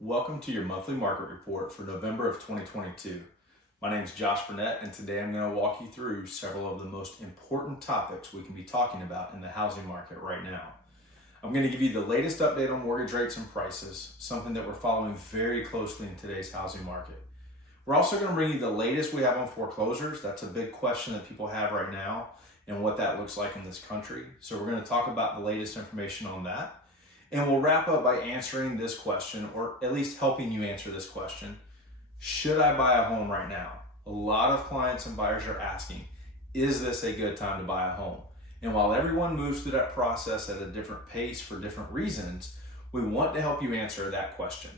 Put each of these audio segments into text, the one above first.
Welcome to your monthly market report for November of 2022. My name is Josh Burnett, and today I'm going to walk you through several of the most important topics we can be talking about in the housing market right now. I'm going to give you the latest update on mortgage rates and prices, something that we're following very closely in today's housing market. We're also going to bring you the latest we have on foreclosures. That's a big question that people have right now and what that looks like in this country. So we're going to talk about the latest information on that. And we'll wrap up by answering this question, or at least helping you answer this question. Should I buy a home right now? A lot of clients and buyers are asking, is this a good time to buy a home? And while everyone moves through that process at a different pace for different reasons, we want to help you answer that question.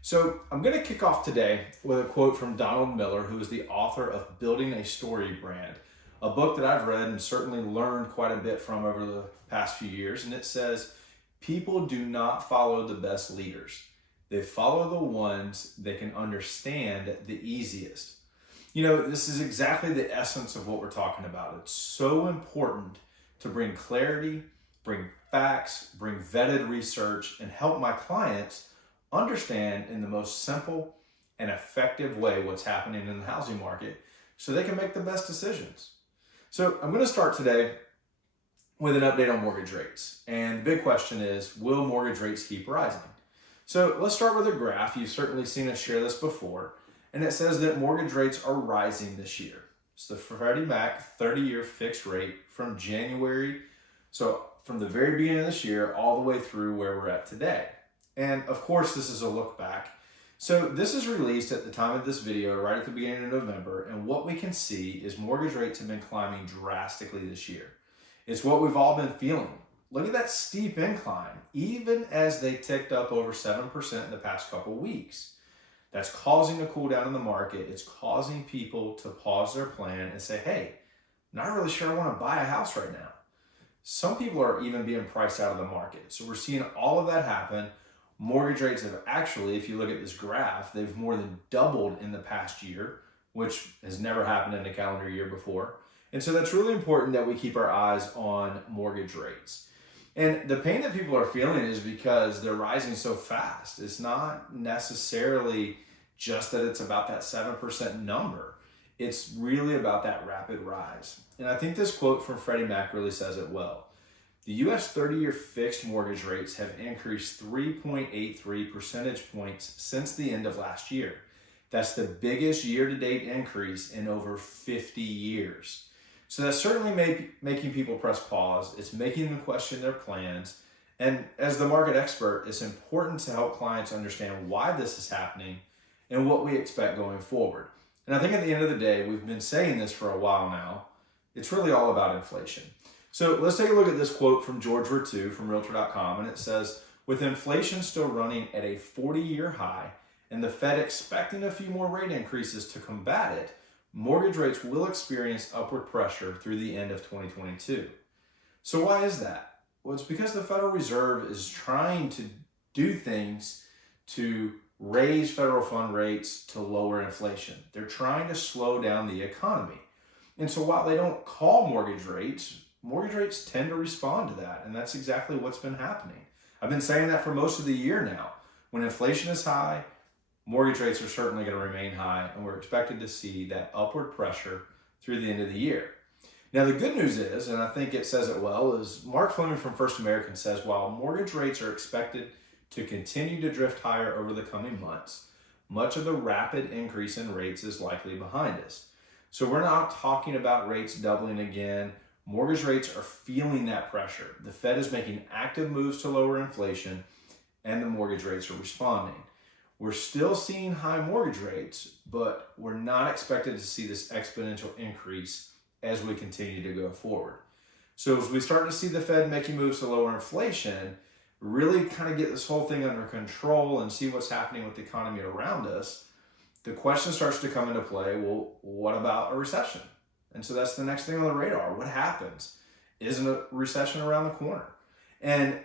So I'm going to kick off today with a quote from Donald Miller, who is the author of Building a Story Brand, a book that I've read and certainly learned quite a bit from over the past few years. And it says, people do not follow the best leaders. They follow the ones they can understand the easiest. You know, this is exactly the essence of what we're talking about. It's so important to bring clarity, bring facts, bring vetted research, and help my clients understand in the most simple and effective way what's happening in the housing market so they can make the best decisions. So I'm going to start today with an update on mortgage rates. And the big question is, will mortgage rates keep rising? So let's start with a graph. You've certainly seen us share this before. And it says that mortgage rates are rising this year. It's the Freddie Mac 30-year fixed rate from January. So from the very beginning of this year, all the way through where we're at today. And of course, this is a look back. So this is released at the time of this video, right at the beginning of November. And what we can see is mortgage rates have been climbing drastically this year. It's what we've all been feeling. Look at that steep incline, even as they ticked up over 7% in the past couple weeks. That's causing a cool down in the market. It's causing people to pause their plan and say, hey, not really sure I want to buy a house right now. Some people are even being priced out of the market. So we're seeing all of that happen. Mortgage rates have actually, if you look at this graph, they've more than doubled in the past year, which has never happened in a calendar year before. And so that's really important that we keep our eyes on mortgage rates. And the pain that people are feeling is because they're rising so fast. It's not necessarily just that it's about that 7% number. It's really about that rapid rise. And I think this quote from Freddie Mac really says it well. The U.S. 30-year fixed mortgage rates have increased 3.83 percentage points since the end of last year. That's the biggest year-to-date increase in over 50 years. So that's certainly making people press pause. It's making them question their plans. And as the market expert, it's important to help clients understand why this is happening and what we expect going forward. And I think at the end of the day, we've been saying this for a while now, it's really all about inflation. So let's take a look at this quote from George Vertu from Realtor.com, and it says, with inflation still running at a 40-year high and the Fed expecting a few more rate increases to combat it, mortgage rates will experience upward pressure through the end of 2022. So why is that? Well, it's because the Federal Reserve is trying to do things to raise federal fund rates to lower inflation. They're trying to slow down the economy. And so while they don't call mortgage rates tend to respond to that. And that's exactly what's been happening. I've been saying that for most of the year now. When inflation is high, mortgage rates are certainly going to remain high, and we're expected to see that upward pressure through the end of the year. Now, the good news is, and I think it says it well, is Mark Fleming from First American says, while mortgage rates are expected to continue to drift higher over the coming months, much of the rapid increase in rates is likely behind us. So we're not talking about rates doubling again. Mortgage rates are feeling that pressure. The Fed is making active moves to lower inflation, and the mortgage rates are responding. We're still seeing high mortgage rates, but we're not expected to see this exponential increase as we continue to go forward. So as we start to see the Fed making moves to lower inflation, really kind of get this whole thing under control and see what's happening with the economy around us, the question starts to come into play, well, what about a recession? And so that's the next thing on the radar. What happens? Isn't a recession around the corner? And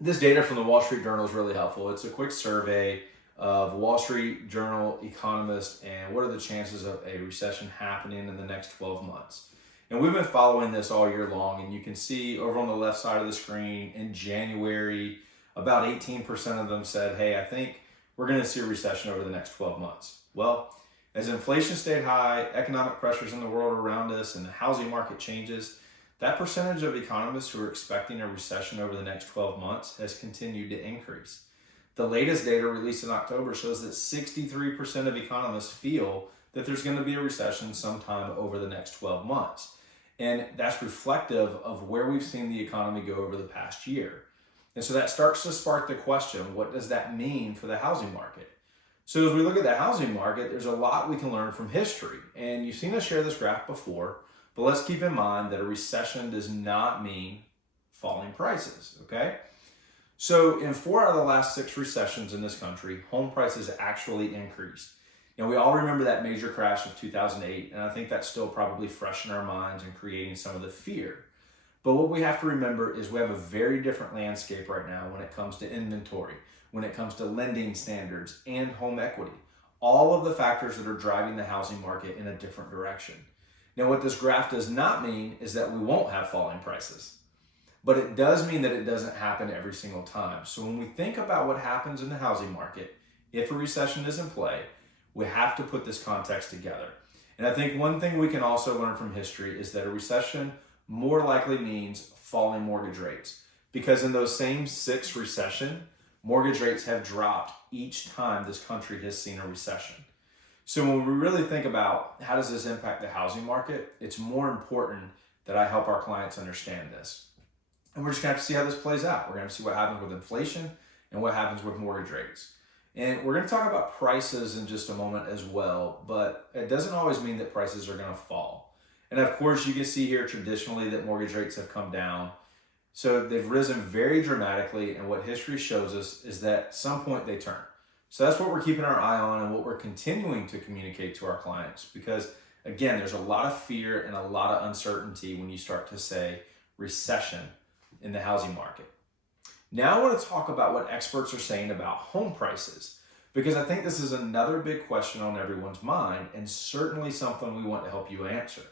this data from the Wall Street Journal is really helpful. It's a quick survey of Wall Street Journal economists and what are the chances of a recession happening in the next 12 months. And we've been following this all year long, and you can see over on the left side of the screen in January, about 18% of them said, hey, I think we're going to see a recession over the next 12 months. Well, as inflation stayed high, economic pressures in the world around us, and the housing market changes, that percentage of economists who are expecting a recession over the next 12 months has continued to increase. The latest data released in October shows that 63% of economists feel that there's going to be a recession sometime over the next 12 months. And that's reflective of where we've seen the economy go over the past year. And so that starts to spark the question, what does that mean for the housing market? So as we look at the housing market, there's a lot we can learn from history. And you've seen us share this graph before, but let's keep in mind that a recession does not mean falling prices, okay? So in 4 out of the last 6 recessions in this country, home prices actually increased. We all remember that major crash of 2008, and I think that's still probably fresh in our minds and creating some of the fear. But what we have to remember is we have a very different landscape right now when it comes to inventory, when it comes to lending standards and home equity, all of the factors that are driving the housing market in a different direction. Now, what this graph does not mean is that we won't have falling prices, but it does mean that it doesn't happen every single time. So when we think about what happens in the housing market, if a recession is in play, we have to put this context together. And I think one thing we can also learn from history is that a recession more likely means falling mortgage rates, because in those same 6 recessions, mortgage rates have dropped each time this country has seen a recession. So when we really think about how does this impact the housing market, it's more important that I help our clients understand this. And we're just gonna have to see how this plays out. We're gonna see what happens with inflation and what happens with mortgage rates. And we're gonna talk about prices in just a moment as well, but it doesn't always mean that prices are gonna fall. And of course, you can see here traditionally that mortgage rates have come down. So they've risen very dramatically, and what history shows us is that at some point they turn. So that's what we're keeping our eye on and what we're continuing to communicate to our clients, because again, there's a lot of fear and a lot of uncertainty when you start to say recession in the housing market. Now I want to talk about what experts are saying about home prices, because I think this is another big question on everyone's mind and certainly something we want to help you answer.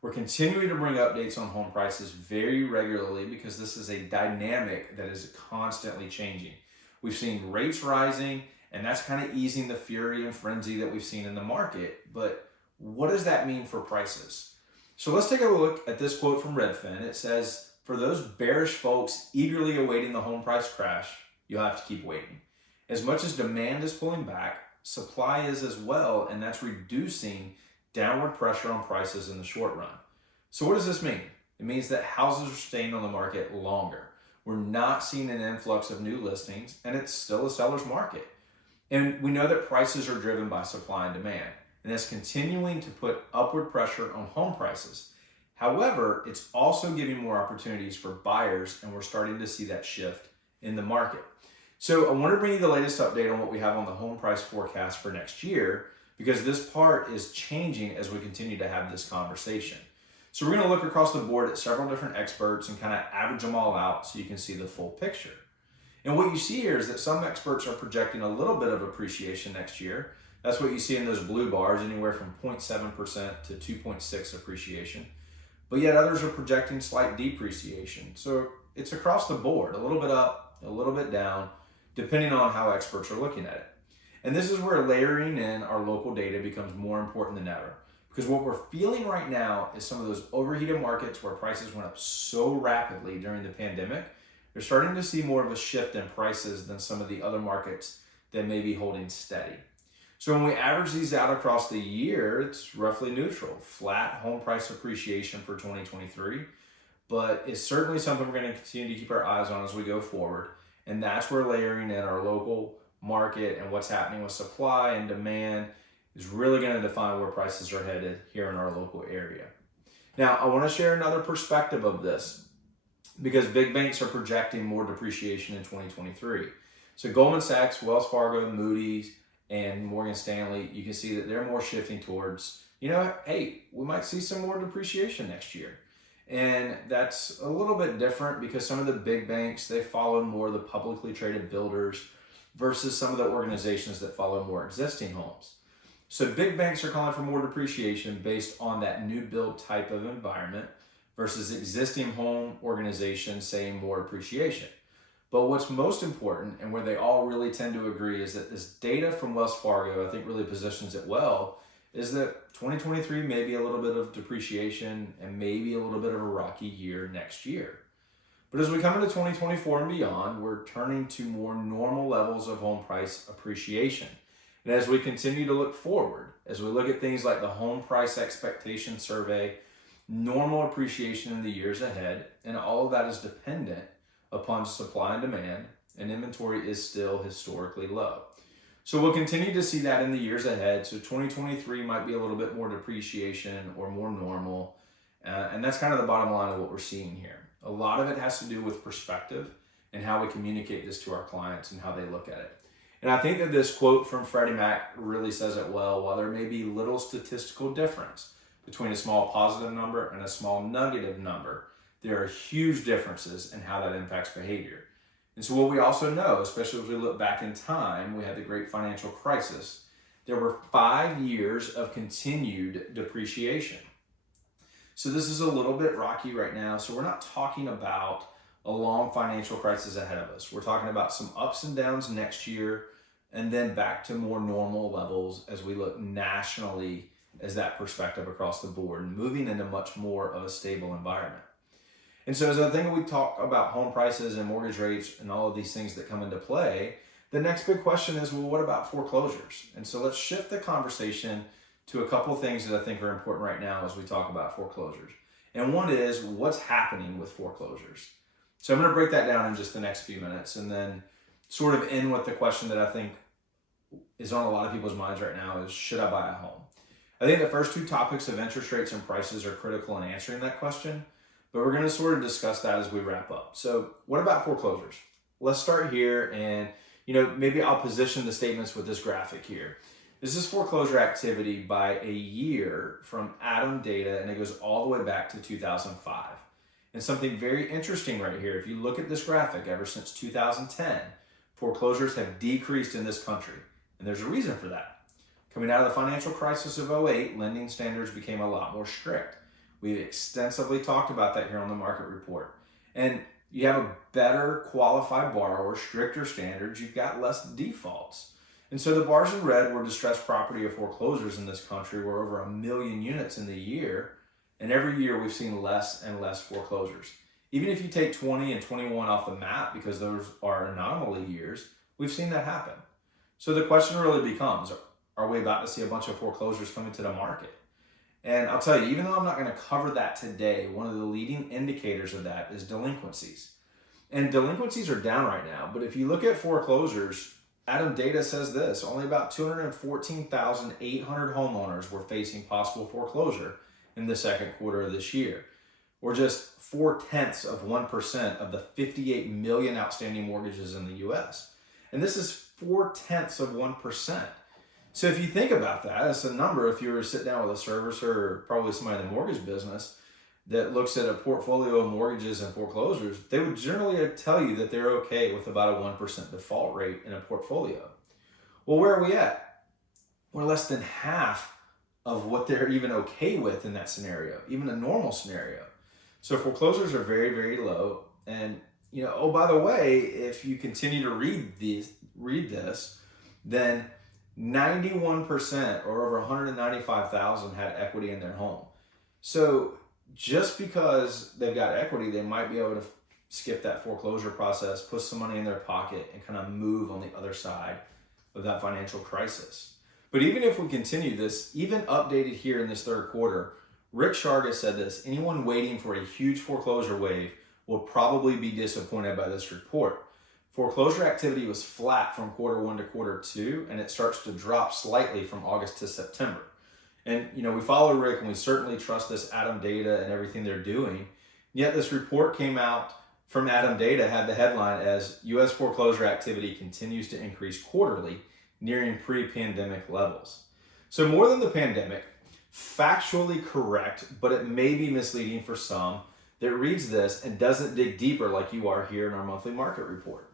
We're continuing to bring updates on home prices very regularly because this is a dynamic that is constantly changing. We've seen rates rising, and that's kind of easing the fury and frenzy that we've seen in the market. But what does that mean for prices? So let's take a look at this quote from Redfin. It says, "For those bearish folks eagerly awaiting the home price crash, you'll have to keep waiting. As much as demand is pulling back, supply is as well, and that's reducing downward pressure on prices in the short run." So what does this mean? It means that houses are staying on the market longer. We're not seeing an influx of new listings, and it's still a seller's market. And we know that prices are driven by supply and demand, and it's continuing to put upward pressure on home prices. However, it's also giving more opportunities for buyers, and we're starting to see that shift in the market. So I want to bring you the latest update on what we have on the home price forecast for next year, because this part is changing as we continue to have this conversation. So we're going to look across the board at several different experts and kind of average them all out so you can see the full picture. And what you see here is that some experts are projecting a little bit of appreciation next year. That's what you see in those blue bars, anywhere from 0.7% to 2.6% appreciation. But yet others are projecting slight depreciation. So it's across the board, a little bit up, a little bit down, depending on how experts are looking at it. And this is where layering in our local data becomes more important than ever. Because what we're feeling right now is some of those overheated markets where prices went up so rapidly during the pandemic. They're starting to see more of a shift in prices than some of the other markets that may be holding steady. So when we average these out across the year, it's roughly neutral, flat home price appreciation for 2023. But it's certainly something we're going to continue to keep our eyes on as we go forward. And that's where layering in our local market and what's happening with supply and demand is really going to define where prices are headed here in our local area. Now, I want to share another perspective of this because big banks are projecting more depreciation in 2023. So Goldman Sachs, Wells Fargo, Moody's, and Morgan Stanley, you can see that they're more shifting towards, hey, we might see some more depreciation next year. And that's a little bit different because some of the big banks, they follow more the publicly traded builders versus some of the organizations that follow more existing homes. So big banks are calling for more depreciation based on that new build type of environment versus existing home organizations saying more appreciation. But what's most important, and where they all really tend to agree, is that this data from Wells Fargo, I think, really positions it well, is that 2023 may be a little bit of depreciation and maybe a little bit of a rocky year next year. But as we come into 2024 and beyond, we're turning to more normal levels of home price appreciation. And as we continue to look forward, as we look at things like the Home Price Expectation Survey, normal appreciation in the years ahead, and all of that is dependent upon supply and demand, and inventory is still historically low. So we'll continue to see that in the years ahead. So 2023 might be a little bit more depreciation or more normal. And that's kind of the bottom line of what we're seeing here. A lot of it has to do with perspective and how we communicate this to our clients and how they look at it. And I think that this quote from Freddie Mac really says it well. While there may be little statistical difference between a small positive number and a small negative number, there are huge differences in how that impacts behavior. And so what we also know, especially as we look back in time, we had the great financial crisis. There were 5 years of continued depreciation. So this is a little bit rocky right now. So we're not talking about a long financial crisis ahead of us. We're talking about some ups and downs next year, and then back to more normal levels as we look nationally as that perspective across the board, and moving into much more of a stable environment. And so as I think we talk about home prices and mortgage rates and all of these things that come into play, the next big question is, well, what about foreclosures? And so let's shift the conversation to a couple of things that I think are important right now as we talk about foreclosures. And one is, what's happening with foreclosures? So I'm going to break that down in just the next few minutes, and then sort of end with the question that I think is on a lot of people's minds right now is, should I buy a home? I think the first two topics of interest rates and prices are critical in answering that question. But we're going to sort of discuss that as we wrap up. So what about foreclosures? Let's start here, and maybe I'll position the statements with this graphic here. This is foreclosure activity by a year from Adam data, and it goes all the way back to 2005. And something very interesting right here, if you look at this graphic, ever since 2010, foreclosures have decreased in this country. And there's a reason for that. Coming out of the financial crisis of '08, lending standards became a lot more strict. We've extensively talked about that here on the market report. And you have a better qualified borrower, stricter standards, you've got less defaults. And so the bars in red were distressed property of foreclosures in this country. We're over 1 million units in the year. And every year we've seen less and less foreclosures. Even if you take 20 and 21 off the map, because those are anomaly years, we've seen that happen. So the question really becomes, are we about to see a bunch of foreclosures coming to the market? And I'll tell you, even though I'm not going to cover that today, one of the leading indicators of that is delinquencies. And delinquencies are down right now. But if you look at foreclosures, Adam data says this: only about 214,800 homeowners were facing possible foreclosure in the second quarter of this year, or just 0.4% of the 58 million outstanding mortgages in the U.S. And this is 0.4%. So if you think about that, it's a number. If you were to sit down with a servicer or probably somebody in the mortgage business that looks at a portfolio of mortgages and foreclosures, they would generally tell you that they're okay with about a 1% default rate in a portfolio. Well, where are we at? We're less than half of what they're even okay with in that scenario, even a normal scenario. So foreclosures are very, very low. And, oh, by the way, if you continue to read this, then 91% or over 195,000 had equity in their home. So just because they've got equity, they might be able to skip that foreclosure process, put some money in their pocket, and kind of move on the other side of that financial crisis. But even if we continue this, even updated here in this third quarter, Rick Sharga said this: anyone waiting for a huge foreclosure wave will probably be disappointed by this report. Foreclosure activity was flat from quarter one to quarter two, and it starts to drop slightly from August to September. And, we follow Rick, and we certainly trust this Adam data and everything they're doing. Yet this report came out from Adam data, had the headline as U.S. foreclosure activity continues to increase quarterly, nearing pre-pandemic levels. So more than the pandemic, factually correct, but it may be misleading for some that reads this and doesn't dig deeper like you are here in our monthly market report.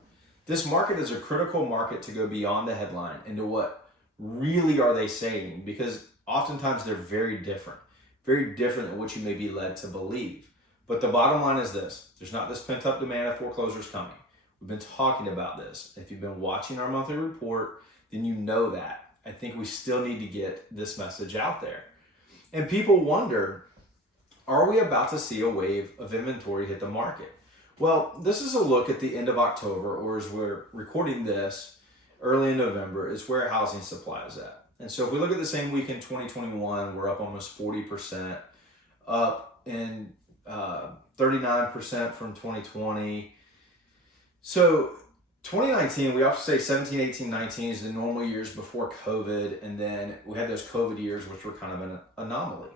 This market is a critical market to go beyond the headline into what really are they saying, because oftentimes they're very different than what you may be led to believe. But the bottom line is this: there's not this pent-up demand of foreclosures coming. We've been talking about this. If you've been watching our monthly report, then you know that. I think we still need to get this message out there. And people wonder, are we about to see a wave of inventory hit the market? Well, this is a look at the end of October, or as we're recording this, early in November, is where housing supply is at. And so if we look at the same week in 2021, we're up almost 40%, up in 39% from 2020. So 2019, we often say 17, 18, 19 is the normal years before COVID. And then we had those COVID years, which were kind of an anomaly.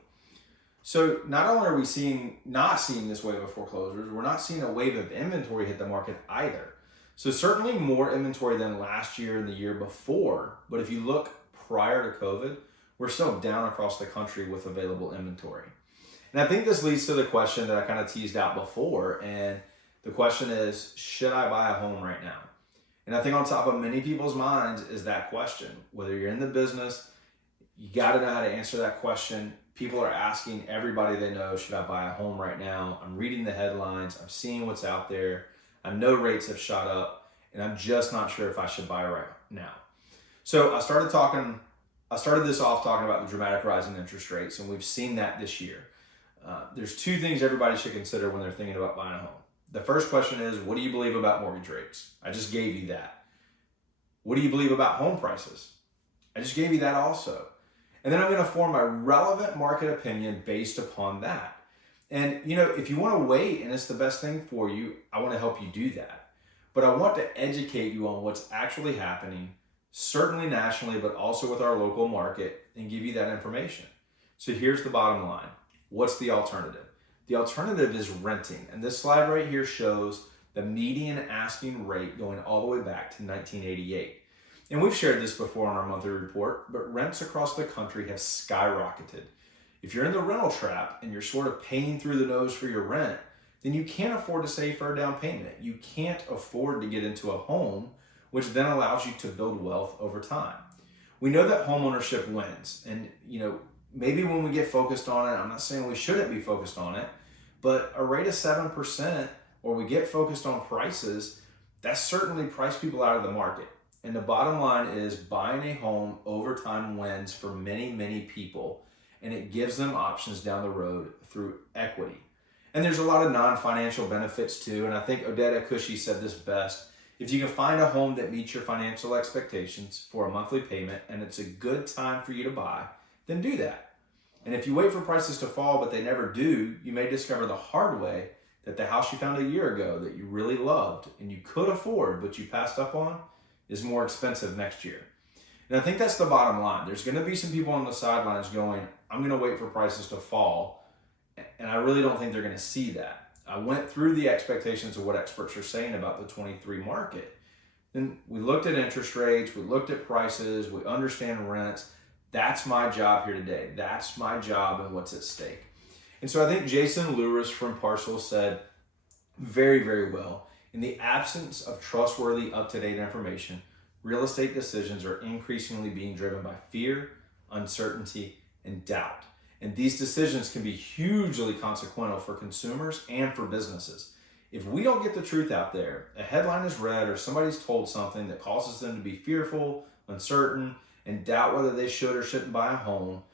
So not only are we not seeing this wave of foreclosures, we're not seeing a wave of inventory hit the market either. So certainly more inventory than last year and the year before. But if you look prior to COVID, we're still down across the country with available inventory. And I think this leads to the question that I kind of teased out before. And the question is, should I buy a home right now? And I think on top of many people's minds is that question. Whether you're in the business, you got to know how to answer that question. People are asking everybody they know, should I buy a home right now? I'm reading the headlines. I'm seeing what's out there. I know rates have shot up, and I'm just not sure if I should buy right now. So I started this off talking about the dramatic rise in interest rates, and we've seen that this year. There's two things everybody should consider when they're thinking about buying a home. The first question is, what do you believe about mortgage rates? I just gave you that. What do you believe about home prices? I just gave you that also. And then I'm going to form a relevant market opinion based upon that. And, if you want to wait and it's the best thing for you, I want to help you do that. But I want to educate you on what's actually happening, certainly nationally, but also with our local market, and give you that information. So here's the bottom line. What's the alternative? The alternative is renting. And this slide right here shows the median asking rate going all the way back to 1988. And we've shared this before on our monthly report, but rents across the country have skyrocketed. If you're in the rental trap and you're sort of paying through the nose for your rent, then you can't afford to save for a down payment. You can't afford to get into a home, which then allows you to build wealth over time. We know that homeownership wins. And, maybe when we get focused on it, I'm not saying we shouldn't be focused on it, but a rate of 7%, or we get focused on prices, that's certainly priced people out of the market. And the bottom line is buying a home over time wins for many, many people, and it gives them options down the road through equity. And there's a lot of non-financial benefits too. And I think Odetta Cushy said this best. If you can find a home that meets your financial expectations for a monthly payment and it's a good time for you to buy, then do that. And if you wait for prices to fall, but they never do, you may discover the hard way that the house you found a year ago that you really loved and you could afford, but you passed up on, is more expensive next year. And I think that's the bottom line. There's going to be some people on the sidelines going, I'm going to wait for prices to fall. And I really don't think they're going to see that. I went through the expectations of what experts are saying about the 23 market. Then we looked at interest rates, we looked at prices, we understand rents. That's my job here today. That's my job and what's at stake. And so I think Jason Lewis from Parcel said very, very well, in the absence of trustworthy, up-to-date information, real estate decisions are increasingly being driven by fear, uncertainty, and doubt. And these decisions can be hugely consequential for consumers and for businesses. If we don't get the truth out there, a headline is read or somebody's told something that causes them to be fearful, uncertain, and doubt whether they should or shouldn't buy a home,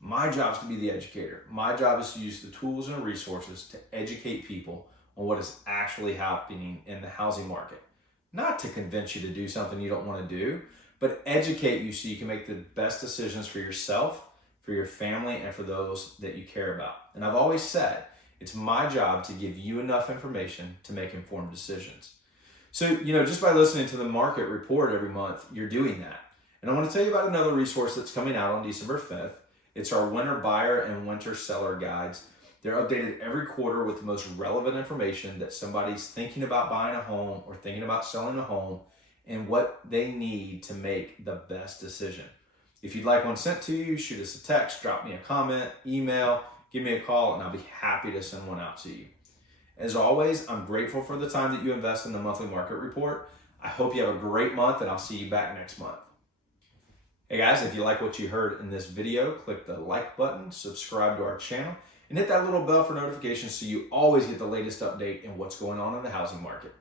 my job is to be the educator. My job is to use the tools and resources to educate people on what is actually happening in the housing market. Not to convince you to do something you don't want to do, but educate you so you can make the best decisions for yourself, for your family, and for those that you care about. And I've always said, it's my job to give you enough information to make informed decisions. So, just by listening to the market report every month, you're doing that. And I want to tell you about another resource that's coming out on December 5th. It's our winter buyer and winter seller guides. They're updated every quarter with the most relevant information that somebody's thinking about buying a home or thinking about selling a home and what they need to make the best decision. If you'd like one sent to you, shoot us a text, drop me a comment, email, give me a call, and I'll be happy to send one out to you. As always, I'm grateful for the time that you invest in the monthly market report. I hope you have a great month, and I'll see you back next month. Hey guys, if you like what you heard in this video, click the like button, subscribe to our channel, and hit that little bell for notifications so you always get the latest update in what's going on in the housing market.